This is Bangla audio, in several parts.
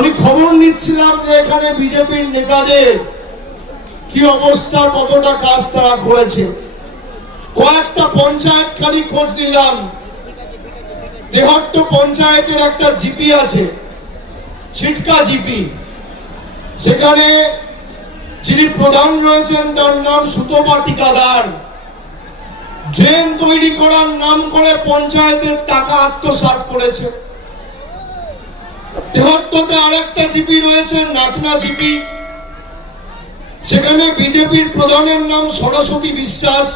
আমি খবর নিচ্ছিলাম যে এখানে বিজেপির নেতাদের কি অবস্থা, কতটা কাজ তারা করেছে। কয়েকটা পঞ্চায়েত খালি খোঁজ নিলাম। দেহট্ট পঞ্চায়েতের একটা জিপি আছে, ছিটকা জিপি। সেখানে যিনি প্রধান রয়েছেন তার নাম সুতপা ঠিকাদার। ড্রেন তৈরি করার নাম করে পঞ্চায়েতের টাকা আত্মসাৎ করেছে। দেহট্টতে আরেকটা জিপি রয়েছে, নাথনা জিপি। সেখানে বিজেপির প্রধানের নাম সরস্বতী বিশ্বাস।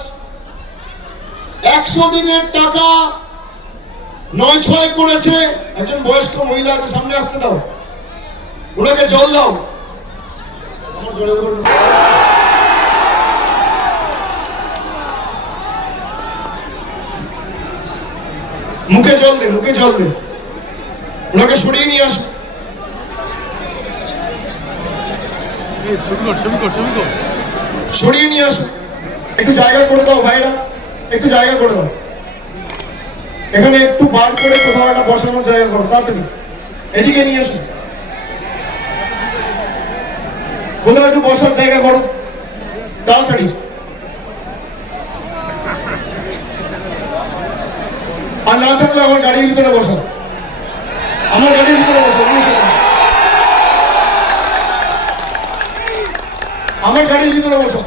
100 দিনের টাকা 9-6 করেছে। একজন বয়স্ক মহিলা আছে, সামনে আসতে দাও, ওনাকে জল দাও। মুখে জল দে, মুখে জল দে। ওনাকে সরিয়ে নিয়ে আসো। সরিয়ে নিয়ে আসো, একটু জায়গা করে দাও ভাইরা, একটু জায়গা করে দাও। এখানে একটু বার করে কোথাও একটা বসানোর জায়গা করো, তাড়াতাড়ি এদিকে নিয়ে এসো। কোথাও একটু বসার জায়গা করো, তাড়াতাড়ি। আর না থাকলে আমার গাড়ির ভিতরে বসো, আমার গাড়ির ভিতরে বসো, আমার গাড়ির ভিতরে বসো।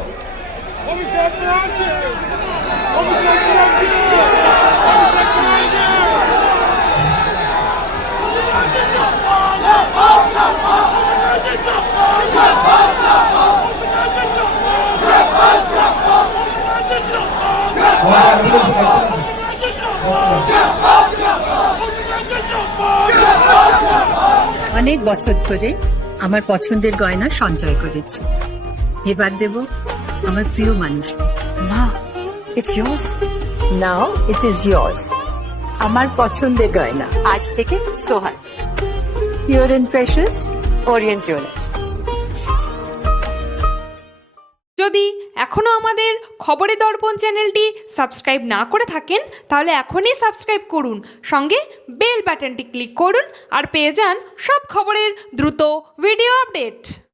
অনেক বছর ধরে আমার পছন্দের গয়না সঞ্চয় করেছি, এবার দেব আমার প্রিয় মানুষ। না, it's yours. Now it is yours. আমার পছন্দের গয়না আজ থেকে সোহান, pure and precious Orient Jewellers. যদি এখনও আমাদের খবরের দর্পণ চ্যানেলটি সাবস্ক্রাইব না করে থাকেন তাহলে এখনই সাবস্ক্রাইব করুন, সঙ্গে বেল বাটনটি ক্লিক করুন আর পেয়ে যান সব খবরের দ্রুত ভিডিও আপডেট।